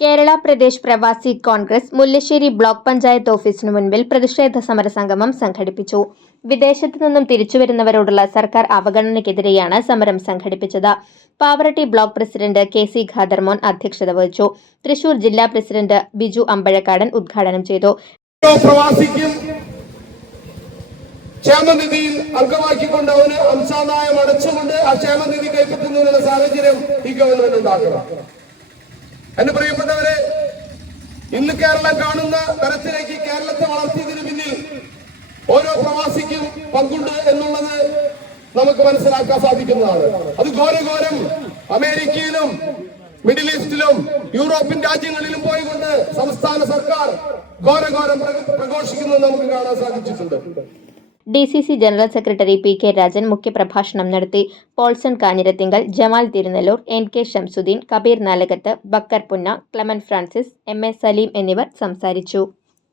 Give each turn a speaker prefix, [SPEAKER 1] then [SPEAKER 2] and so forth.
[SPEAKER 1] കേരള പ്രദേശ് പ്രവാസി കോൺഗ്രസ് മുല്ലശ്ശേരി ബ്ലോക്ക് പഞ്ചായത്ത് ഓഫീസിനു മുൻപിൽ പ്രതിഷേധ സമരസംഗമം സംഘടിപ്പിച്ചു. വിദേശത്തു നിന്നും തിരിച്ചുവരുന്നവരോടുള്ള സർക്കാർ അവഗണനയ്ക്കെതിരെയാണ് സമരം സംഘടിപ്പിച്ചത്. Pavaratti block president K C Khadermon അധ്യക്ഷത വഹിച്ചു. തൃശൂർ ജില്ലാ പ്രസിഡന്റ് ബിജു അമ്പഴക്കാടൻ ഉദ്ഘാടനം ചെയ്തു.
[SPEAKER 2] ക്ഷേമനിധിയിൽ അംഗമാക്കിക്കൊണ്ട് അവന് അംശാദായം അടച്ചുകൊണ്ട് ആ ക്ഷേമനിധി കൈപ്പറ്റുന്നതിനുള്ള സാഹചര്യം ഈ ഗവൺമെന്റ് ഉണ്ടാക്കണം. എന്റെ പ്രിയപ്പെട്ടവരെ ഇന്ന് കേരളം കാണുന്ന തരത്തിലേക്ക് കേരളത്തെ വളർത്തിയതിന് പിന്നിൽ ഓരോ പ്രവാസിക്കും പങ്കുണ്ട് എന്നുള്ളത് നമുക്ക് മനസ്സിലാക്കാൻ സാധിക്കുന്നതാണ്. അത് ഘോരഘോരം അമേരിക്കയിലും മിഡിൽ ഈസ്റ്റിലും യൂറോപ്യൻ രാജ്യങ്ങളിലും പോയിക്കൊണ്ട് സംസ്ഥാന സർക്കാർ ഘോരഘോരം പ്രഘോഷിക്കുന്നത് നമുക്ക് കാണാൻ സാധിച്ചിട്ടുണ്ട്.
[SPEAKER 1] D C C general secretary P K Rajan മുഖ്യപ്രഭാഷണം നടത്തി. Paulson Kanjirathingal Jamal Thirunellur N K Shamsuddin Kabir Nalakath Bakkar Punna Clemen Francis M A Salim എന്നിവർ സംസാരിച്ചു.